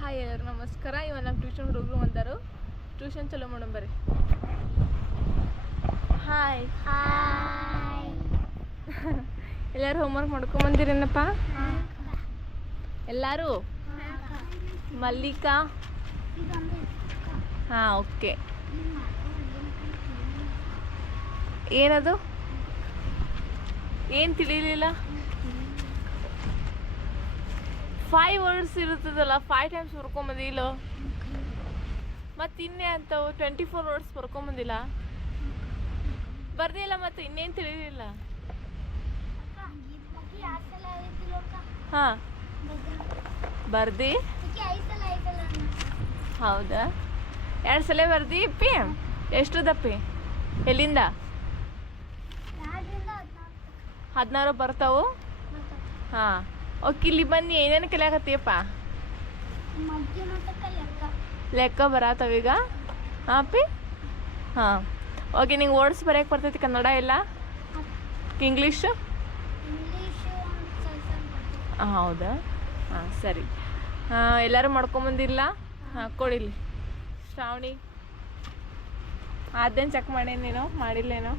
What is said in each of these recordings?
Hi ಎಲ್ಲರೂ ನಮಸ್ಕಾರ. ಇವ ನಮ್ಮ ಟ್ಯೂಷನ್ ಹುಡುಗರು ಬಂದರು. ಟ್ಯೂಷನ್ ಚಲೋ ಮಾಡೋಣ ಬರ್ರಿ. ಹಾಯ್ ಹಾಯ್ ಎಲ್ಲರೂ ಹೋಮ್ವರ್ಕ್ ಮಾಡ್ಕೊಂಬಂದಿರೇನಪ್ಪ ಎಲ್ಲರೂ? ಮಲ್ಲಿಕಾ? ಹಾಂ ಓಕೆ ಏನದು? ಏನು ತಿಳಿಲಿಲ್ಲ? ಫೈವ್ ವರ್ಡ್ಸ್ ಇರುತ್ತದಲ್ಲ ಫೈವ್ ಟೈಮ್ಸ್ ಬರ್ಕೊಂಬಂದಿಲ್ಲ ಮತ್ತೆ ಇನ್ನೇ ಅಂತವು ಟ್ವೆಂಟಿ ಫೋರ್ ವರ್ಡ್ಸ್ ಬರ್ಕೊಂಬಂದಿಲ್ಲ ಬರ್ದಿಲ್ಲ ಮತ್ತೆ ಇನ್ನೇನು ತಿಳಿದಿಲ್ಲ ಹಾಂ. ಬರ್ದಿ? ಹೌದಾ? ಎರಡು ಸಲ ಬರ್ದಿ, ಪಿ? ಎಷ್ಟು ದಪ್ಪಿ ಎಲ್ಲಿಂದ? ಹದಿನಾರು ಬರ್ತಾವು? ಹಾಂ. ಓಕೆ ಇಲ್ಲಿ ಬನ್ನಿ ಏನೇನು ಕಲಿಯಾಕತ್ತೀಯಪ್ಪ ಲೆಕ್ಕ ಬರತ್ತವೀಗ ಹಾಂ ಪಿ ಹಾಂ ಓಕೆ ನಿಂಗೆ ವರ್ಡ್ಸ್ ಬರೆಯಕ್ಕೆ ಬರ್ತೈತಿ ಕನ್ನಡ ಇಲ್ಲ ಇಂಗ್ಲೀಷು ಹಾಂ ಹೌದಾ ಹಾಂ ಸರಿ ಹಾಂ ಎಲ್ಲರೂ ಮಾಡ್ಕೊಂಬಂದಿಲ್ಲ ಹಾಂ ಕೊಡಿಲಿ ಶ್ರಾವಣಿ ಅದೇನು ಚೆಕ್ ಮಾಡೇನೇನೋ ನೀನು ಮಾಡಿಲ್ಲೇನೋ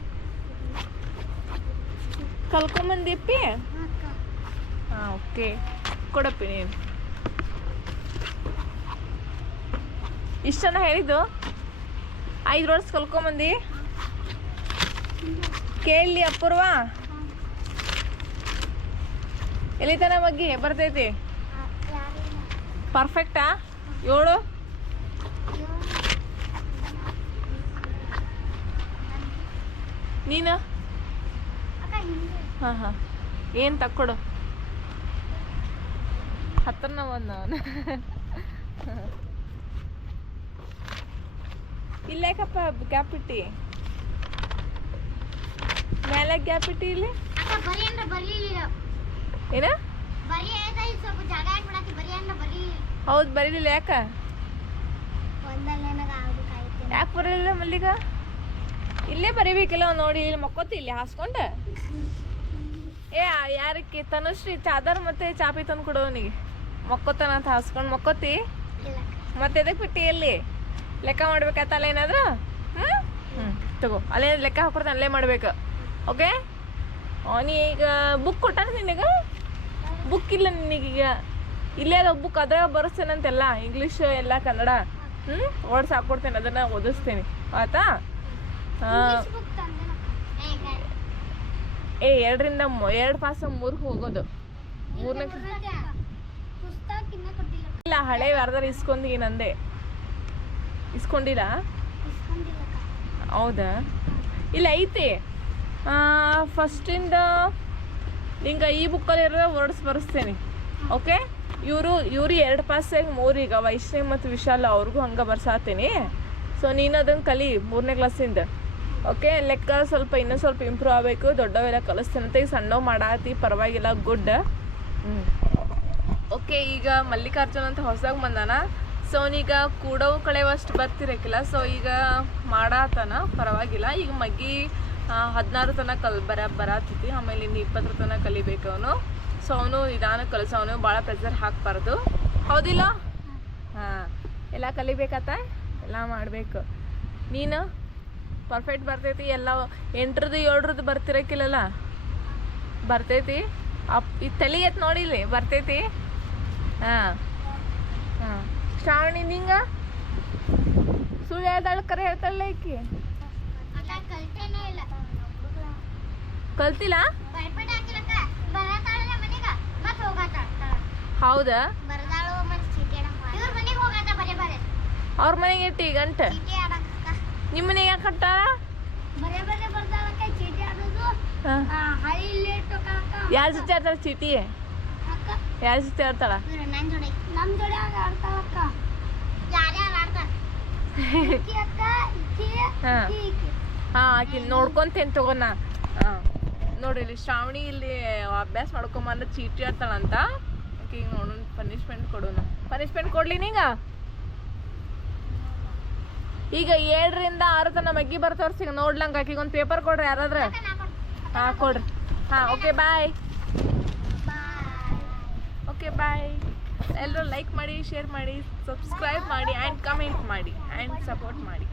ಕಲ್ಕೊಂಬಂದಿಪ್ಪಿ ಹಾಂ ಓಕೆ ಕೊಡಪ್ಪಿ ನೀನು ಇಷ್ಟನ್ನ ಹೇಳಿದ್ದು? ಐದು ವರ್ಷ ಕಲ್ಕೊಂಬಂದಿ? ಕೇಳಲಿ ಅಪೂರ್ವ. ಎಲ್ಲಿ ತನ ಬಗ್ಗೆ ಬರ್ತೈತಿ? ಪರ್ಫೆಕ್ಟಾ ಏಳು? ನೀನು? ಹಾಂ ಹಾಂ. ಏನು ತಕ್ಕೊಡು? ಹತ್ತನ ಒಂದು ಇಲ್ಲೇಕಪ್ಪ ಗ್ಯಾಪ್ ಇಟ್ಟಿ. ಮೇಲೆ ಗ್ಯಾಪ್ ಇಟ್ಟಿ ಇಲ್ಲಿ. ಏನ? ಹೌದು ಬರೀಲಿಲ್ಲ ಯಾಕ? ಯಾಕೆ ಬರಲಿಲ್ಲ ಮಲ್ಲಿಗ? ಇಲ್ಲೇ ಬರೀಬೇಕಿಲ್ಲ ನೋಡಿ ಇಲ್ಲಿ ಮಕ್ಕೋತಿ ಇಲ್ಲಿ ಹಾಸ್ಕೊಂಡ. ಏ ಯಾರಕ್ಕೆ ತನುಶ್ರೀ ಚಾದರ್ ಮತ್ತೆ ಚಾಪಿ ತಂದು ಕೊಡು ಅವನಿಗೆ. ಮಕ್ಕೋತಾನ ಅಂತ ಹಾಸ್ಕೊಂಡು ಮಕ್ಕೋತಿ? ಮತ್ತೆ ಅದಕ್ಕೆ ಬಿಟ್ಟಿ ಎಲ್ಲಿ ಲೆಕ್ಕ ಮಾಡ್ಬೇಕಾತಲ್ಲ ಏನಾದ್ರು? ಹ್ಞೂ ಹ್ಞೂ ತಗೋ. ಅಲ್ಲೇ ಲೆಕ್ಕ ಹಾಕೊಡ್ತಾನೆ ಅಲ್ಲೇ ಮಾಡ್ಬೇಕು. ಓಕೆ? ನೀ ಈಗ ಬುಕ್ ಕೊಟ್ಟ ನಿನಗೆ? ಬುಕ್ ಇಲ್ಲ ನಿನಗೀಗ ಇಲ್ಲೇ ಅದ ಬುಕ್ ಅದ್ರಾಗ ಬರ್ಸ್ತೇನಂತೆಲ್ಲ ಇಂಗ್ಲೀಷ್ ಎಲ್ಲ ಕನ್ನಡ. ಹ್ಞೂ ವರ್ಡ್ಸ್ ಹಾಕ್ಕೊಡ್ತೇನೆ ಅದನ್ನು ಓದಿಸ್ತೀನಿ. ಆಯ್ತಾ? ಏ ಎರಡರಿಂದ ಎರಡು ಪಾಸ ಮೂರ್ಗೆ ಹೋಗೋದು. ಮೂರನೇ ಇಲ್ಲ, ಹಳೆ ಯಾರ್ದಾರು ಇಸ್ಕೊಂಡಿ ನಂದೆ. ಇಸ್ಕೊಂಡಿಲ್ಲ ಹೌದಾ? ಇಲ್ಲ, ಐತಿ. ಫಸ್ಟಿಂದ ನಿಂಗೆ ಈ ಬುಕ್ಕಲ್ಲಿ ಇರೋ ವರ್ಡ್ಸ್ ಬರೆಸ್ತೇನೆ. ಓಕೆ ಇವರು, ಇವ್ರು ಎರಡು ಪಾಸಾಗಿ ಮೂರೀಗ ವೈಷ್ಣವಿ ಮತ್ತು ವಿಶಾಲ, ಅವ್ರಿಗೂ ಹಂಗೆ ಬರ್ಸಾತೀನಿ. ಸೊ ನೀನು ಅದನ್ನು ಕಲಿ ಮೂರನೇ ಕ್ಲಾಸಿಂದ ಓಕೆ ಲೆಕ್ಕ ಸ್ವಲ್ಪ, ಇನ್ನೂ ಸ್ವಲ್ಪ ಇಂಪ್ರೂವ್ ಆಗಬೇಕು, ದೊಡ್ಡವೆಲ್ಲ ಕಲಿಸ್ತೇನೆ ಈಗ ಸಣ್ಣವು ಮಾಡಾತಿ, ಪರವಾಗಿಲ್ಲ, ಗುಡ್. ಹ್ಞೂ ಓಕೆ ಈಗ ಮಲ್ಲಿಕಾರ್ಜುನ್ ಅಂತ ಹೊಸದಾಗಿ ಬಂದಾನ. ಸೊ ಅವನೀಗ ಕೂಡವು ಕಳೆವಷ್ಟು ಬರ್ತಿರಕ್ಕಿಲ್ಲ ಸೊ ಈಗ ಮಾಡಾತನ, ಪರವಾಗಿಲ್ಲ. ಈಗ ಮಗ್ಗಿ ಹದಿನಾರು ತನಕ ಕಲ್, ಬರ ಬರತೈತಿ ಆಮೇಲೆ ಇನ್ನು ಇಪ್ಪತ್ತರ ತನಕ ಕಲಿಬೇಕು ಅವನು. ಸೊ ಅವನು ನಿಧಾನ ಕಲಿಸೋ. ಅವನು ಭಾಳ ಪ್ರೆಸರ್ ಹಾಕಬಾರ್ದು. ಹೌದಿಲ್ಲ? ಹಾಂ. ಎಲ್ಲ ಕಲಿಬೇಕತ್ತ ಎಲ್ಲ ಮಾಡಬೇಕು. ನೀನು? ಪರ್ಫೆಕ್ಟ್ ಬರ್ತೈತಿ. ಎಲ್ಲ ಎಂಟ್ರದ್ದು, ಏಳ್ರದ್ದು ಬರ್ತಿರಕ್ಕಿಲ್ಲಲ್ಲ ಬರ್ತೈತಿ? ಅಪ್, ಈ ತಲೆ ಎತ್ ನೋಡಿಲಿ ಬರ್ತೈತಿ? ಹಾಂ. ಹಾಂ. ಶ್ರಾವಣಿ ನಿಂಗ? ಸುಳ್ಳು ಹೇಳ್ದಾಳು ಕರೆ ಹೇಳ್ತಾಳೆ ಈಕಿ ಇಲ್ಲ. ಕಲ್ತಿಲ್ಲ? ಹೌದಾ? ಅವ್ರ ಮನೆಗೆ ಇಟ್ಟಿ ಗಂಟ? ನಿಮ್ಮ ಮನೆಗೆ ಯಾಕೆ ಇಟ್ಟೋಕಕ್ಕ ಯಾರ ಜೊತೆ ಆಡ್ತಾರ ಚೀಟಿ? ಯಾರ ಜೊತೆ ಆಡ್ತಾಳ? ಹಾ. ಆಕಿ ನೋಡ್ಕೊಂತೇನೆ ತಗೋನ ನೋಡ್ರಿ ಇಲ್ಲಿ ಶ್ರಾವಣಿ ಇಲ್ಲಿ ಅಭ್ಯಾಸ ಮಾಡ್ಕೊಂಬಂದ್ರೆ ಚೀಟಿ ಆಡ್ತಾಳಂತ. ಈಗ ನೋಡೋಣ ಪನಿಷ್ಮೆಂಟ್ ಕೊಡೋಣ ಪನಿಷ್ಮೆಂಟ್ ಕೊಡ್ಲಿ ನೀಗ? ಈಗ ಏಳರಿಂದ ಆರು ತನ ಮಗ್ಗಿ ಬರ್ತವ್ರ ಈಗ ನೋಡ್ಲಂಗ ಆಕಿಗೆ ಒಂದು ಪೇಪರ್ ಕೊಡ್ರಿ ಯಾರಾದ್ರ. ಹಾಂ ಕೊಡ್ರಿ. ಹಾಂ okay bye bye okay bye ಎಲ್ಲರೂ ಲೈಕ್ ಮಾಡಿ ಶೇರ್ ಮಾಡಿ ಸಬ್ಸ್ಕ್ರೈಬ್ ಮಾಡಿ ಆ್ಯಂಡ್ ಕಮೆಂಟ್ ಮಾಡಿ ಆ್ಯಂಡ್ ಸಪೋರ್ಟ್ ಮಾಡಿ.